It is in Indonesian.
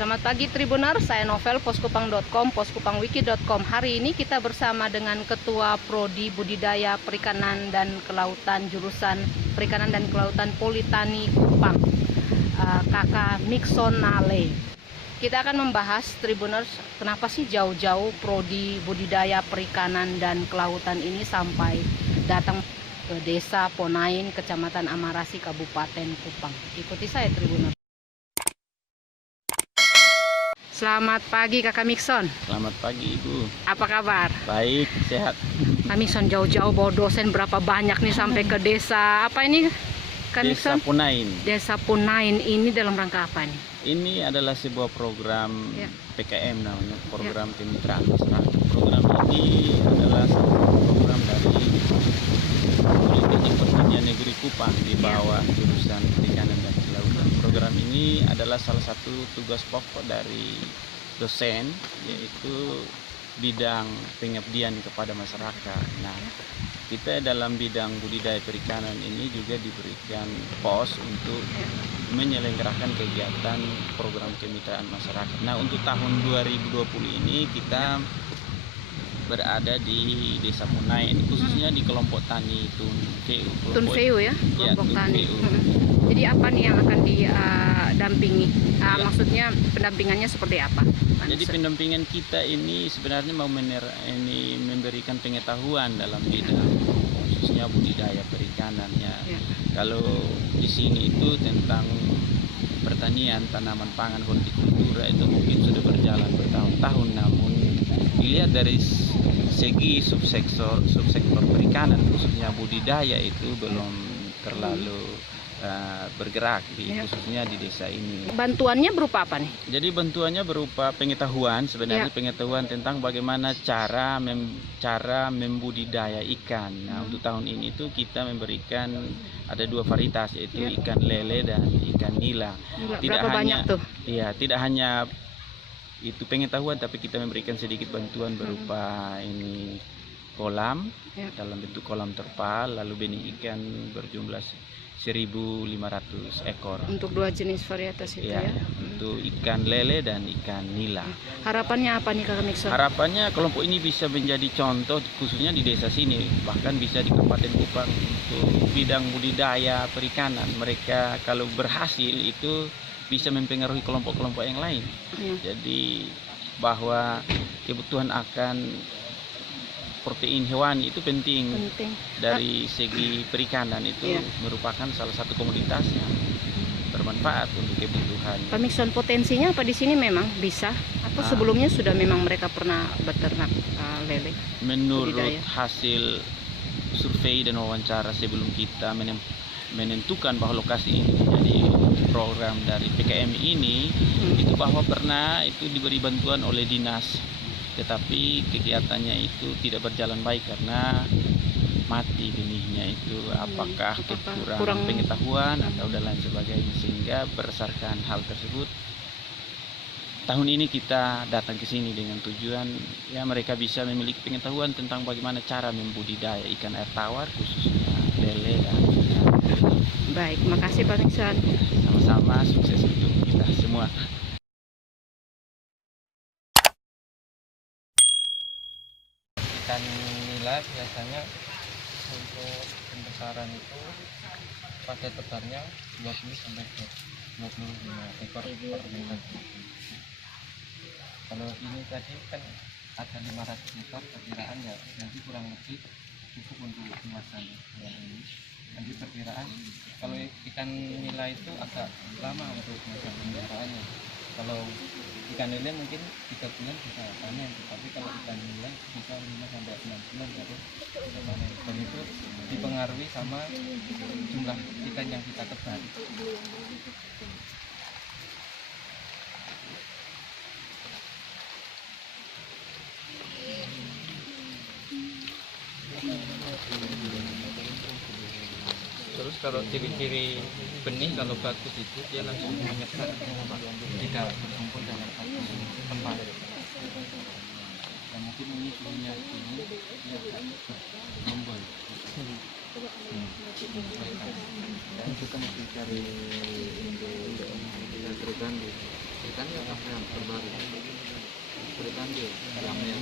Selamat pagi Tribuners, saya Novel, poskupang.com, poskupangwiki.com. Hari ini kita bersama dengan Ketua Prodi Budidaya Perikanan dan Kelautan jurusan Perikanan dan Kelautan Politani Kupang, Kakak Mixon Nale. Kita akan membahas Tribuners, kenapa sih jauh-jauh Prodi Budidaya Perikanan dan Kelautan ini sampai datang ke Desa Ponain, Kecamatan Amarasi, Kabupaten Kupang. Ikuti saya Tribuners. Selamat pagi Kakak Mixon. Selamat pagi Ibu. Apa kabar? Baik, sehat. Kak Mixon jauh-jauh bawa dosen berapa banyak nih sampai ke desa apa ini? Kak Desa Mixon? Ponain. Desa Ponain ini dalam rangka apa nih? Ini adalah sebuah program PKM namanya, program kemitraan masyarakat. Program ini adalah program dari Politeknik Pertanian Negeri Kupang di bawah jurusan Perikanan dan Kelautan. Program ini adalah salah satu tugas pokok dari dosen, yaitu bidang pengabdian kepada masyarakat. Nah, kita dalam bidang budidaya perikanan ini juga diberikan pos untuk menyelenggarakan kegiatan program kemitraan masyarakat. Nah, untuk tahun 2020 ini kita berada di Desa Ponain, khususnya di kelompok tani Tunfeu ya, kelompok tani. Tunfeu. Jadi apa nih yang akan didampingi? Maksudnya pendampingannya seperti apa? Jadi pendampingan kita ini sebenarnya mau memberikan pengetahuan dalam bidang khususnya budidaya perikanan ya. Kalau di sini itu tentang pertanian, tanaman pangan, hortikultura itu mungkin sudah berjalan bertahun-tahun, namun dilihat dari segi subsektor perikanan khususnya budidaya itu belum terlalu bergerak khususnya di desa ini. Bantuannya berupa apa nih? Jadi bantuannya berupa pengetahuan, sebenarnya pengetahuan tentang bagaimana cara membudidaya ikan. Nah, untuk tahun ini itu kita memberikan ada 2 varietas, yaitu ikan lele dan ikan nila. Berapa banyak tuh? Iya, tidak hanya itu pengetahuan, tapi kita memberikan sedikit bantuan berupa ini kolam dalam bentuk kolam terpal, lalu benih ikan berjumlah 1.500 ekor. Untuk 2 jenis varietas itu ya? Untuk ikan lele dan ikan nila. Harapannya apa nih Kakak Mixon? Harapannya kelompok ini bisa menjadi contoh khususnya di desa sini, bahkan bisa di Kabupaten Kupang untuk bidang budidaya perikanan. Mereka kalau berhasil itu bisa mempengaruhi kelompok-kelompok yang lain. Jadi bahwa kebutuhan akan protein hewani itu penting. Dari segi perikanan itu merupakan salah satu komoditas yang bermanfaat untuk kebutuhan. Pak Mixon, potensinya apa di sini memang bisa? Atau sebelumnya sudah memang mereka pernah beternak lele? Menurut hasil survei dan wawancara sebelum kita menentukan bahwa lokasi ini menjadi program dari PKM ini, itu bahwa pernah itu diberi bantuan oleh dinas, tetapi kegiatannya itu tidak berjalan baik karena mati benihnya itu, apakah kurang pengetahuan atau dan lain sebagainya. Sehingga berdasarkan hal tersebut tahun ini kita datang ke sini dengan tujuan ya mereka bisa memiliki pengetahuan tentang bagaimana cara membudidaya ikan air tawar khususnya lele dan ikan. Baik, makasih Pak Mixon. Sama-sama, sukses untuk kita semua. Ikan nila biasanya untuk pembesaran itu pada tebarnya 20-25 ekor per meter. Kalau ini tadi kan ada 500 ekor perkiraan ya, nanti kurang lebih cukup untuk kemasan yang ini. Nanti perkiraan kalau ikan nila itu agak lama untuk masa pemeliharaannya. Kalau ikan lele mungkin 3 bulan bisa panen, tapi kalau ikan nila bisa 5-6 bulan baru bisa panen. Dan itu dipengaruhi sama jumlah ikan yang kita tebar. Terus kalau ciri-ciri benih kalau bagus itu dia langsung menyebar, tidak berkumpul dalam satu tempat. Dan mungkin ini punya ini dia bergerombol. Kita mesti cari tidak terganggu. ikannya apa yang terbaru? Ikan dia yang